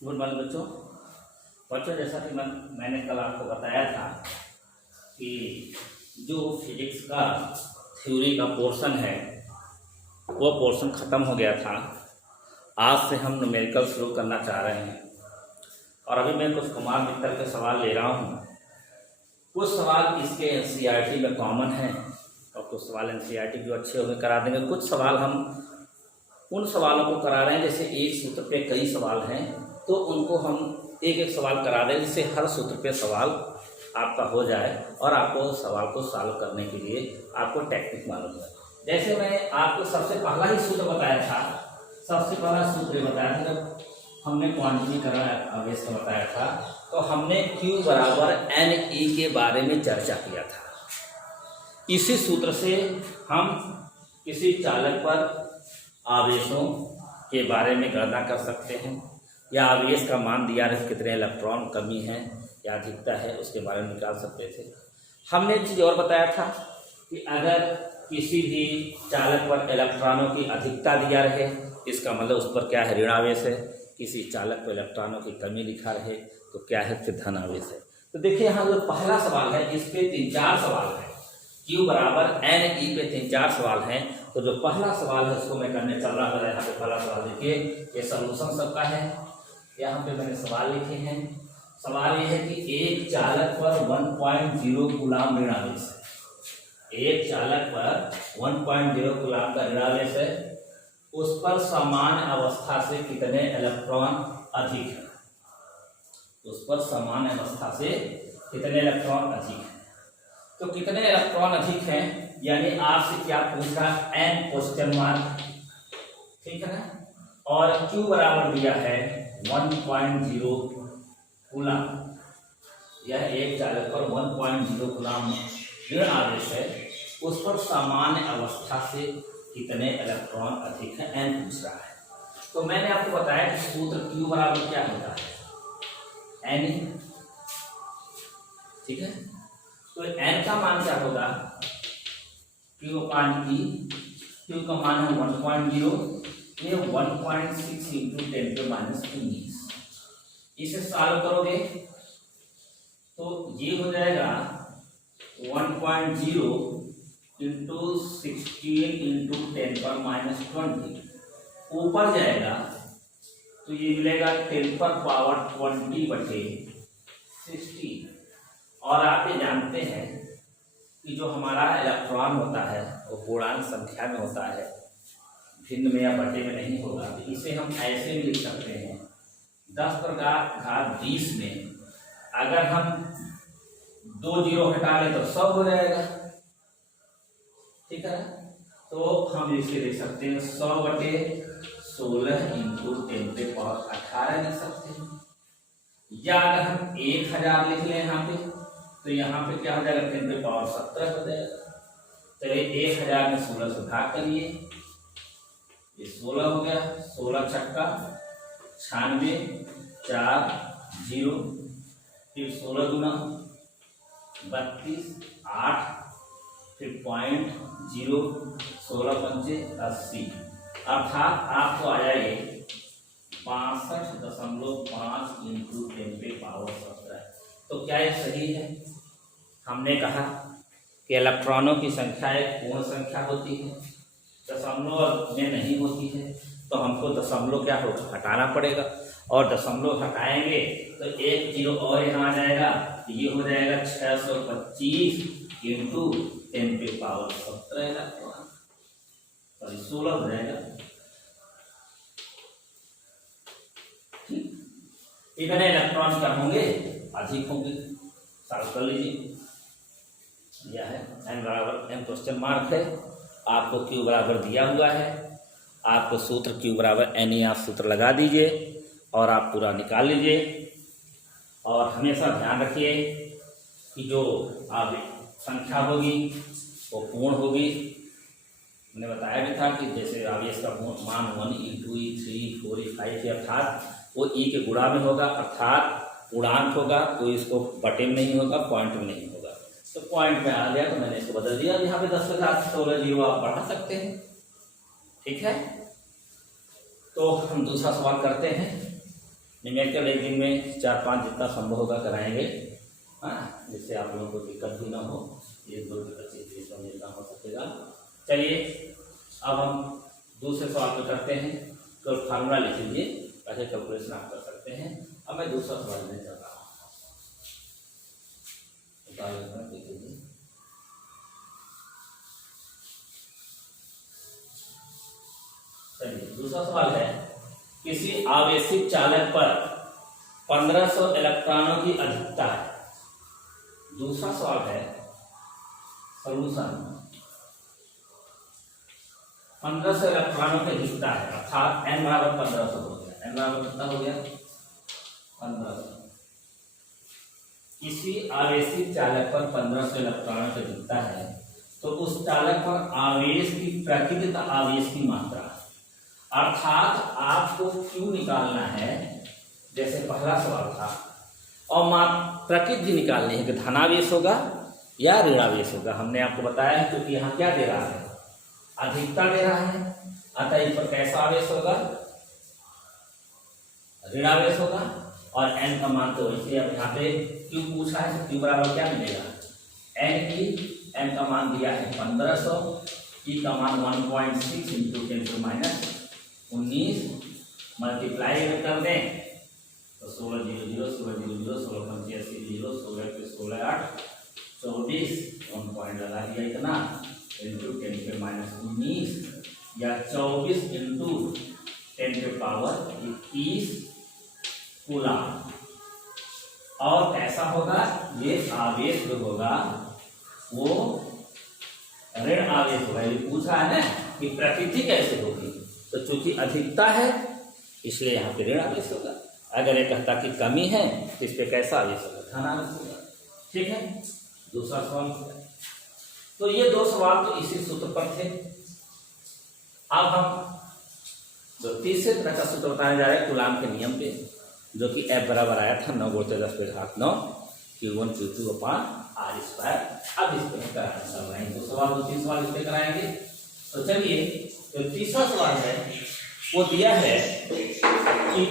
Good morning बच्चों जैसा कि मैंने कल आपको बताया था कि जो फिजिक्स का थ्योरी का पोर्शन है वो पोर्शन ख़त्म हो गया था। आज से हम न्यूमेरिकल शुरू करना चाह रहे हैं और अभी मैं कुछ कुमार मित्तल के सवाल ले रहा हूँ। कुछ सवाल इसके एनसीईआरटी में कॉमन हैं और कुछ सवाल एनसीईआरटी जो अच्छे होंगे करा देंगे। कुछ सवाल हम उन सवालों को करा रहे हैं जैसे एक सूत्र पे कई सवाल हैं तो उनको हम एक एक सवाल करा दें जिससे हर सूत्र पे सवाल आपका हो जाए और आपको सवाल को सॉल्व करने के लिए आपको टेक्निक मालूम है। जैसे मैं आपको सबसे पहला ही सूत्र बताया था, सबसे पहला सूत्र बताया था जब हमने क्वांटिटीकरण आवेश का बताया था तो हमने Q बराबर NE के बारे में चर्चा किया था। इसी सूत्र से हम किसी चालक पर आवेशों के बारे में गणना कर सकते हैं या आवेश का मान दिया है कितने इलेक्ट्रॉन कमी है या अधिकता है उसके बारे में निकाल सकते थे। हमने एक चीज़ और बताया था कि अगर किसी भी चालक पर इलेक्ट्रॉनों की अधिकता दिया रहे इसका मतलब उस पर क्या है, ऋण आवेश है। किसी चालक पर इलेक्ट्रॉनों की कमी लिखा रहे तो क्या है, फिर धन आवेश है। तो देखिए यहाँ जो पहला सवाल है इस पे 3-4 सवाल है। Q बराबर NE पे 3-4 सवाल हैं। तो जो पहला सवाल है उसको मैं करने चल रहा था। यहाँ पे पहला सवाल देखिए, ये सॉल्यूशन सबका है। यहाँ पे मैंने सवाल लिखे हैं। सवाल ये है कि एक चालक पर 1.0 कूलाम ऋण आवेश है। एक चालक पर 1.0 कूलाम का ऋण आवेश है। उस पर समान अवस्था से कितने इलेक्ट्रॉन अधिक है। उस पर समान अवस्था से कितने इलेक्ट्रॉन अधिक है। तो कितने इलेक्ट्रॉन अधिक हैं यानी आपसे क्या पूछा, n क्वेश्चन मार्क, ठीक है ना। और Q बराबर दिया है 1.0 कूलाम। यह एक चालक पर 1.0 कूलाम ऋण आवेश है। उस पर सामान्य अवस्था से कितने इलेक्ट्रॉन अधिक हैं, n पूछ रहा है। तो मैंने आपको बताया कि सूत्र Q बराबर क्या होता है, n, ठीक है। तो n का मान क्या होगा, Q अपान E। Q का मान है 1.0, ये 1.6 इंटू 10⁻⁻⁰। इसे सॉल्व करोगे तो ये हो जाएगा 1.0 इंटू 16 इंटू 10⁻20। ऊपर जाएगा तो ये मिलेगा 10⁻20/16। और आप ये जानते हैं कि जो हमारा इलेक्ट्रॉन होता है वो पूर्णांक संख्या में होता है, भिन्न में या बटे में नहीं होगा। तो इसे हम ऐसे भी लिख सकते हैं 10⁻20 में अगर हम 2 जीरो हटा लें तो 100 हो जाएगा, ठीक है। तो हम इसे लिख सकते हैं 100/16 इंटू 10⁻18 लिख सकते हैं। या अगर हम 1000 लिख लें यहाँ पे तो यहाँ पे क्या हो जाएगा, 10⁻17 हो जाएगा। चलिए 1000 में 16 से भाग करिए, ये 16 हो गया। 16 छक्का 96, 4 0, फिर 16 गुना 32, 8, फिर 0.0, 16 पंचे 80। अर्थात आपको आ जाएगी 65.5 इंटू 10⁻17। तो क्या ये सही है। हमने कहा कि इलेक्ट्रॉनों की संख्या एक पूर्ण संख्या होती है, दशमलव में नहीं होती है। तो हमको दशमलव क्या होगा, हटाना पड़ेगा। और दशमलव हटाएंगे तो एक जीरो और यहाँ आ जाएगा, ये हो जाएगा 625 इंटू 10⁻17, सॉरी 16 हो जाएगा। इतने इलेक्ट्रॉन क्या होंगे, अधिक होंगे। सॉल्व कर लीजिए। यह है n बराबर n क्वेश्चन मार्क है। आपको Q बराबर दिया हुआ है। आपको सूत्र Q बराबर NE आप सूत्र लगा दीजिए और आप पूरा निकाल लीजिए। और हमेशा ध्यान रखिए कि जो आप संख्या होगी वो पूर्ण होगी। मैंने बताया भी था कि जैसे आवेश का मान 1 E 2 E 3 4 E 5 है, अर्थात वो E के गुणा में होगा, अर्थात पूर्णांक होगा। तो इसको बटे में नहीं होगा, पॉइंट में नहीं होगा। तो पॉइंट में आ गया तो मैंने इसको बदल दिया। यहाँ पे 10 के साथ 16 जीरो आप बढ़ा सकते हैं, ठीक है। तो हम दूसरा सवाल करते हैं। न्यूमेरिकल एक दिन में 4-5 जितना संभव होगा कराएंगे, हाँ, जिससे आप लोगों को दिक्कत भी ना हो, 1-2 की 25 में जितना हो सकेगा। चलिए अब हम दूसरे सवाल पे करते हैं। तो फार्मूला लिख लीजिए, ऐसे कैलकुलेशन आप कर सकते हैं। अब मैं दूसरा सवाल नहीं कर रहा हूँ, देख लीजिए। चलिए दूसरा सवाल है, किसी आवेशित चालक पर 1500 इलेक्ट्रॉनों की अधिकता है। दूसरा सवाल है सॉल्यूशन, 1500 इलेक्ट्रॉनों की अधिकता है, अर्थात n बराबर 1500 हो गया। n बराबर कितना हो गया? 1500। किसी आवेशित चालक पर 1500 इलेक्ट्रॉनों की अधिकता है, तो उस चालक पर आवेश की प्राकृतिक आवेश की मात्रा, अर्थात आपको Q निकालना है, जैसे पहला सवाल था, और प्रकृति भी निकालनी है कि धनावेश होगा या ऋणावेश होगा। हमने आपको बताया है क्योंकि यहाँ क्या दे रहा है, अधिकता दे रहा है, अतः इस पर कैसा आवेश होगा? ऋणावेश होगा। और n का मान तो वैसे अब यहाँ पे Q पूछा है, तो Q बराबर क्या मिलेगा? n का मान दिया है 1500, E का मान 1.6 इंटू 10⁻19 मल्टीप्लाई कर दें तो 16 0 0 16 0 0 16 85 0 16 के 16 8 24 1 पॉइंट लगा दिया इतना इंटू 10⁻19 या 24 इंटू 10⁻21 कूलम। और कैसा होगा? ये आवेश जो होगा वो ऋण आवेश होगा। ये पूछा है ना कि प्रकृति कैसे होगी, तो चूंकि अधिकता है इसलिए यहाँ पे ऋण आवेश होगा। अगर ये कहता कि कमी है तो इस पे कैसा आवेश होगा? धन आवेश होगा। ठीक है, दूसरा सवाल। तो ये दो सवाल तो इसी सूत्र पर थे। अब हम जो तीसरे तरह का सूत्र बताने जा रहे हैं कूलाम के नियम पे, जो कि F बराबर आया था 9 × 10⁻9 Q1 Q2 अपान R²। अब इस पे कराना चल रहे हैं, दो सवाल, 2-3 सवाल इस पे कराएंगे। तो चलिए, जो तीसरा सवाल है वो दिया है कि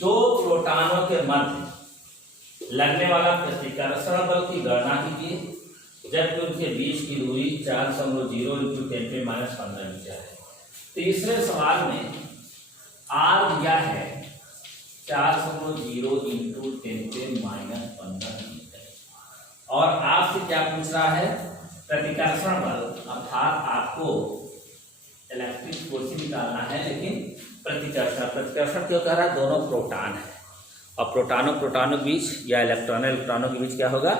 दो प्रोटॉनों के मध्य लगने वाला प्रतिकर्षण बल की गणना कीजिए जबकि उनके बीच की दूरी 4.0 × 10⁻15 मीटर है। तीसरे सवाल में R दिया है 4.0 × 10⁻15 मीटर और आपसे क्या पूछ रहा है? प्रतिकर्षण बल, अर्थात आपको इलेक्ट्रिक फोर्स निकालना है, लेकिन प्रतिकर्षण क्यों कह रहा है? दोनों प्रोटॉन है और प्रोटॉनों के बीच या इलेक्ट्रॉनों के बीच क्या होगा?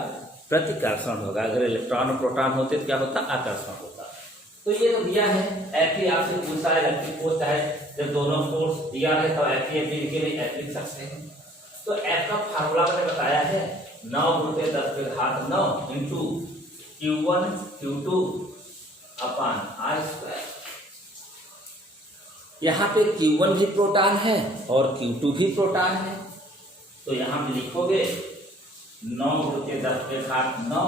प्रतिकर्षण होगा। अगर इलेक्ट्रॉन और प्रोटॉन होते तो क्या होता? आकर्षण होता। तो ये तो दिया है, F ही आपसे पूछा है इलेक्ट्रिक फोर्स है, जब दोनों फोर्स दिया है तो F के लिए F लिख सकते हैं। तो F का फार्मूला मैंने बताया है 9 × 10⁻9 इंटू Q1 Q2 अपान R²। यहाँ पे Q1 भी प्रोटॉन है और Q2 भी प्रोटॉन है, तो यहाँ पे लिखोगे 9 × 10⁻9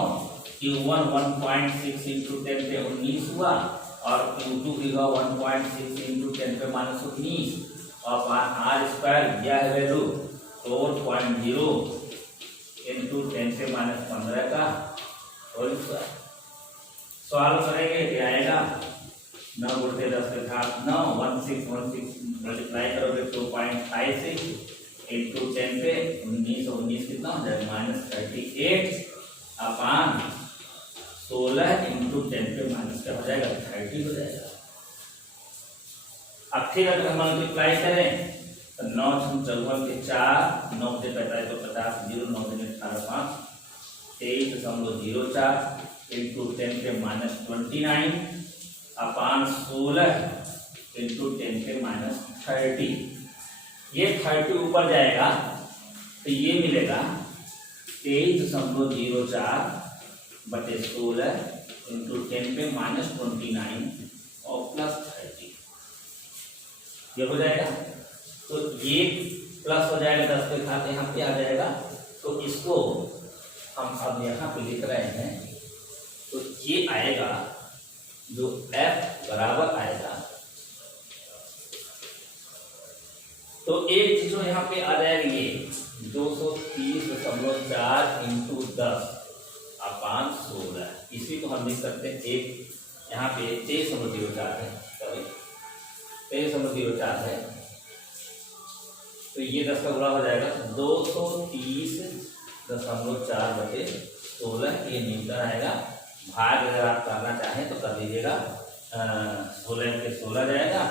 Q1 1.6 इंटू 10⁻19 हुआ और Q2 भी हुआ 1.6 इंटू 10⁻19 और R² यह है वैल्यू 4.0 इंटू 10⁻15 का होल स्क्वायर। सॉल्व करेंगे क्या आएगा? 9 × 10⁻9 16 मल्टीप्लाई करोगे 2.56 इंटू 10 पे 19 कितना हो जाएगा? -38 अपान 16 इंटू 10 पे माइनस क्या हो जाएगा? 30 हो जाएगा। अब फिर अगर हम मल्टीप्लाई करें तो 9 × 54 के 4, 9 से 45 तो 50 0 9 से 18 5 23.04 इंटू 10 के -29 अपान 16 इंटू 10 के -30। ये 30 ऊपर जाएगा तो ये मिलेगा 23.04 बटे 16 इंटू 10 पे -29 और +30 ये हो जाएगा। तो ये प्लस हो जाएगा 10 के साथ यहाँ पे आ जाएगा, तो इसको हम अब यहाँ पे लिख रहे हैं। तो ये आएगा जो F बराबर आएगा तो एक चीज यहाँ पे आ जाएगा ये 230.4 इंटू 10/16। इसी को हम लिख सकते हैं एक यहाँ पे 23.04 है, सॉरी 23.04 है, तो ये 10 का गुणा हो जाएगा 230.4/16 ये न्यूटन आएगा। भाग अगर आप करना चाहें तो कर दीजिएगा, 16 के 16 जाएगा,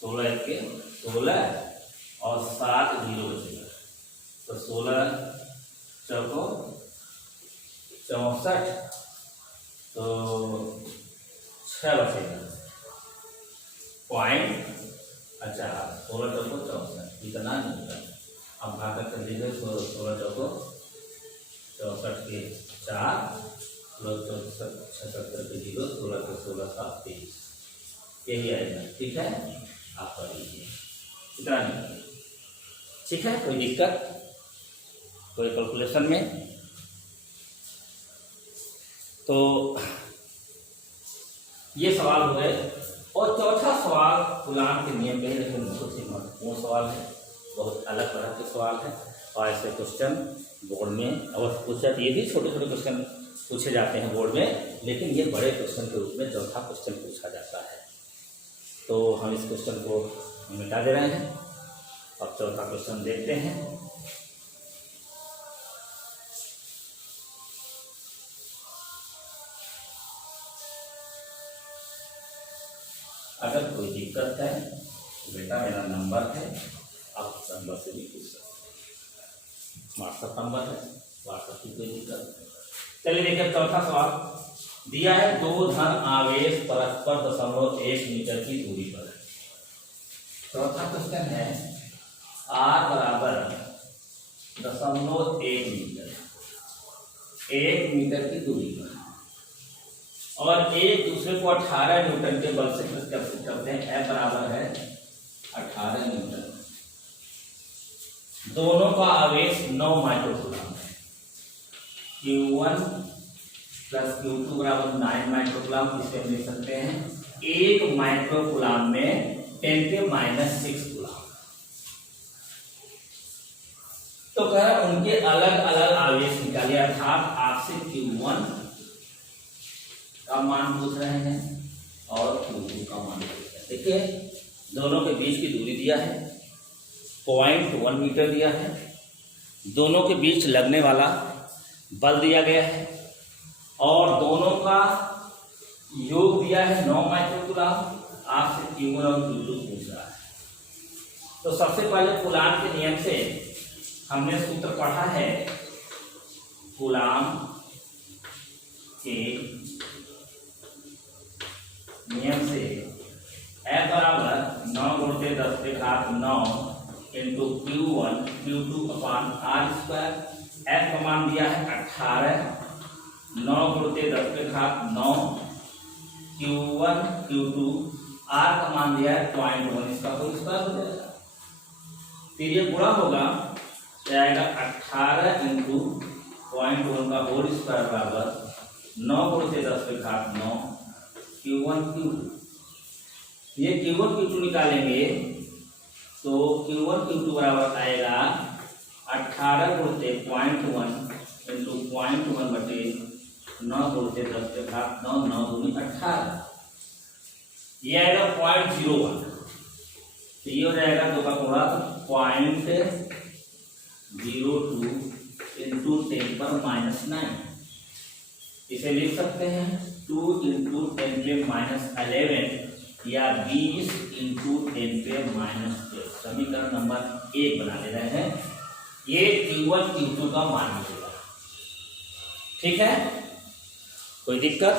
16 के 16 और 7 0 बचेगा, तो 16 चौको 64, तो 6 बचेगा पॉइंट। अच्छा 16 चौको 64 इतना न्यूटन। अब भाग कर लीजिए 16 चौको 64 के 4 76 के 0, 16 के 16 7 23, यही आएगा। ठीक है, आप कर लीजिए इतना नहीं। ठीक है, कोई दिक्कत कोई कैलकुलेशन में? तो ये सवाल हो गए। और चौथा सवाल कूलाम के नियम पे है, लेकिन बहुत ही महत्वपूर्ण सवाल है, बहुत अलग तरह के सवाल है, और ऐसे क्वेश्चन बोर्ड में अवश्य पूछा। ये भी छोटे छोटे क्वेश्चन पूछे जाते हैं बोर्ड में, लेकिन ये बड़े क्वेश्चन के रूप में चौथा क्वेश्चन पूछा जाता है। तो हम इस क्वेश्चन को मिटा दे रहे हैं और चौथा क्वेश्चन देखते हैं। अगर कोई दिक्कत है तो बेटा मेरा नंबर है, आप उस नंबर से भी पूछ सकते हैं, व्हाट्सएप नंबर है, व्हाट्सएप की कोई दिक्कत नहीं। चलिए देखिए चौथा सवाल दिया है, 2 धन आवेश परस्पर 0.1 मीटर की दूरी पर है। चौथा क्वेश्चन है r बराबर 0.1 मीटर, 1 मीटर की दूरी पर, और एक दूसरे को 18 न्यूटन के बल से प्रस्तुत करते हैं। F बराबर है 18 न्यूटन। दोनों का आवेश 9 माइक्रोकूलम है। Q1 प्लस Q2 बराबर 9 माइक्रोकूलम। इसे हम लिख सकते हैं 1 माइक्रोकूलम में 10⁻⁶ कूलम। तो कह उनके अलग अलग आवेश निकालिए, अर्थात आपसे Q1 का मान पूछ रहे हैं और Q2 का मान पूछ रहे हैं। देखिए दोनों के बीच की दूरी दिया है, 0.1 मीटर दिया है, दोनों के बीच लगने वाला बल दिया गया है, और दोनों का योग दिया है 9 माइक्रोकूलम। आपसे Q1 और Q2 पूछ रहा है। तो सबसे पहले कूलाम के नियम से हमने सूत्र पढ़ा है, कूलाम के नियम से F बराबर 9 × 10⁻9 इंटू Q1 Q2/r²। F का मान दिया है 18, 9 × 10⁻9 Q1 Q2, R का मान दिया है 0.1, इसका होल स्क्वायर हो जाएगा। फिर ये गुणा होगा, जाएगा 18 इंटू 0.1 का होल स्क्वायर बराबर 9 × 10⁻9 Q1 Q2। ये Q1 Q2 निकालेंगे तो Q1 Q2 बराबर आएगा 18 × 0.1 इंटू 0.1 बटे 9 × 10⁻9, 9 दूनी 18, ये आएगा 0.01। तो ये हो जाएगा 2 का गुणा 0.02 इंटू 10⁻⁹। इसे लिख सकते हैं 2 इंटू 10⁻11 या 20 इंटू 10⁻12। समीकरण नंबर 1 बना ले रहे हैं। ये Q1 Q2 का मान मिलेगा। ठीक है, कोई दिक्कत?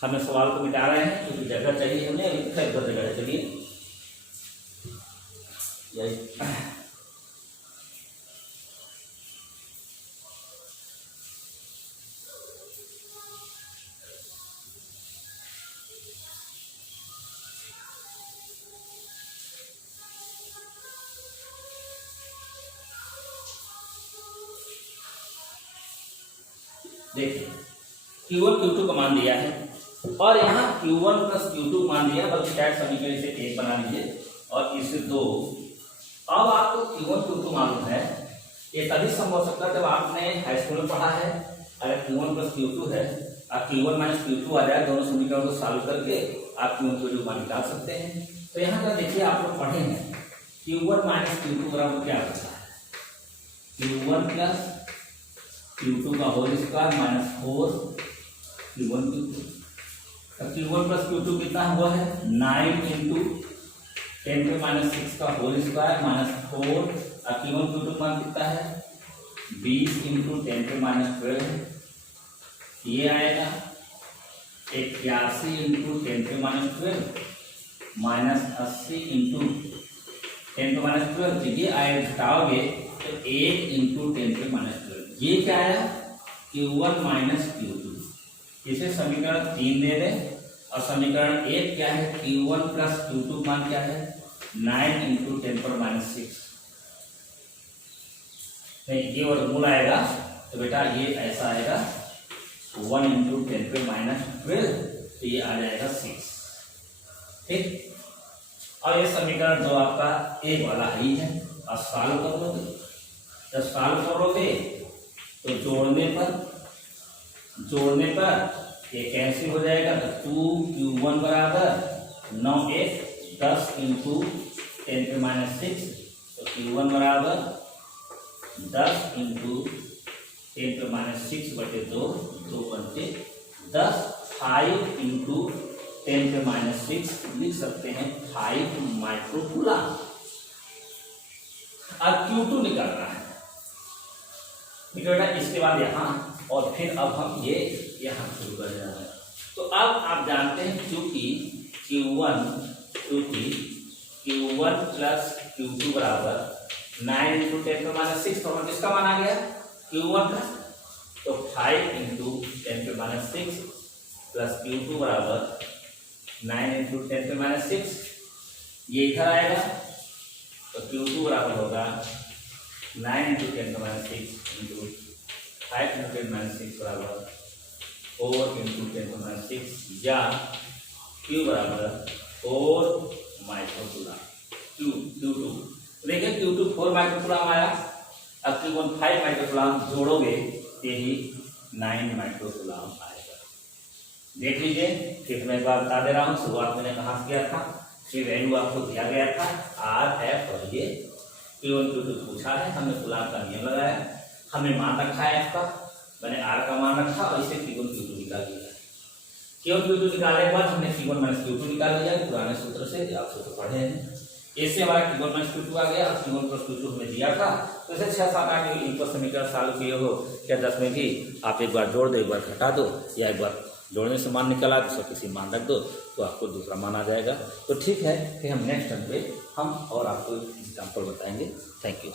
हमें सवाल को मिटा रहे हैं क्योंकि जगह चाहिए हमें, इधर जगह है। चलिए यही देखिए Q1 Q2 का मान दिया है और यहाँ Q1 प्लस Q2 मान दिया, बल्कि शायद समीकरण से 1 बना लीजिए और इसे 2। अब आपको Q1 Q2 मालूम है। ये तभी संभव हो सकता है जब आपने हाई स्कूल में पढ़ा है। अगर Q1 प्लस Q2 है और Q1 माइनस Q2 आ जाए, दोनों समीकरण को सॉल्व करके आप Q1 Q2 मान निकाल सकते हैं। तो यहाँ पर देखिए आप लोग पढ़े हैं Q1 माइनस Q2 बराबर क्या होता है, Q1 प्लस Q2 का whole square minus 4 Q1 Q2। Q1 plus Q2 कितना हुआ है 9 इंटू 10 पे माइनस 6 का होल स्क्वायर माइनस 4 और Q1 Q2 मान कितना है 20 इंटू 10 पे माइनस 12। ये आएगा 81 इंटू 10 पे माइनस 12 माइनस 80 इंटू 10 पे माइनस 12। तो ये आएगा, घटाओगे तो 8 इंटू 10 पे माइनस 12। ये क्या आया Q1 माइनस Q2। इसे समीकरण 3 दे दें और समीकरण 1 क्या है Q1 प्लस Q2 मान क्या है 9 इंटू 10 पर माइनस 6। नहीं, ये वर्गमूल आएगा तो बेटा ये ऐसा आएगा 1 इंटू 10 पे माइनस 12, तो ये आ जाएगा 6। ठीक, और ये समीकरण जो आपका 1 वाला ही है। और सॉल्व करोगे, जब सॉल्व करोगे तो जोड़ने पर ये कैंसिल हो जाएगा। तो 2Q1 बराबर 9 1 10 इंटू 10 पे माइनस 6। तो Q1 बराबर 10 इंटू 10 पे माइनस 6 बटे 2, 2 बनते 10। 5 इंटू 10 पे माइनस 6 लिख सकते हैं 5 माइक्रोकूलम। अब Q2 निकालना है बेटा। इसके बाद यहाँ और फिर अब हम ये यहाँ शुरू कर रहे हैं। तो अब आप जानते हैं क्योंकि Q1 प्लस Q2 बराबर 9 इंटू 10 पे माइनस 6। तो किसका मान आ गया Q1 का, तो 5 इंटू 10 पे माइनस 6 प्लस Q2 बराबर 9 इंटू 10 पे माइनस 6। ये इधर आएगा तो Q2 बराबर होगा 9 इंटू 10 पे माइनस 6 इंटू 5 इंटू 10 माइनस 6 बराबर 4 इंटू 10 पे माइनस 6, या Q बराबर 4 माइक्रोकूलम। Q2 देखिए Q2 4 माइक्रोकूलम आया। अब Q1 5 माइक्रोकूलम जोड़ोगे यही 9 माइक्रोकूलम आएगा। देख लीजिए, फिर मैं एक बार बता दे रहा हूँ। शुरुआत मैंने कहाँ से किया था, ये वैल्यू आपको दिया गया था RF और ये Q1 Q2 पूछा है, हमने कूलम का नियम लगाया, हमने मान रखा है F का, मैंने R का मान रखा और इसे Q1 Q2 निकाल दिया। Q1 Q2 निकालने के बाद हमने Q1 माइनस Q2 निकाल लिया पुराने सूत्र से, आप सूत्र पढ़े हैं। इससे हमारा Q1 माइनस Q2 आ गया और Q1 प्लस Q2 हमें दिया था। तो इसे 6 7 8 इनको समीकरण सॉल्व किए हो या 10 में भी आप एक बार जोड़ दो, एक बार घटा दो, या एक बार जोड़ने से मान निकला दूसरा किसी मान रख दो तो आपको दूसरा मान आ जाएगा। तो ठीक है, फिर हम नेक्स्ट टाइम पे हम और आपको एग्जाम्पल बताएंगे। Thank you.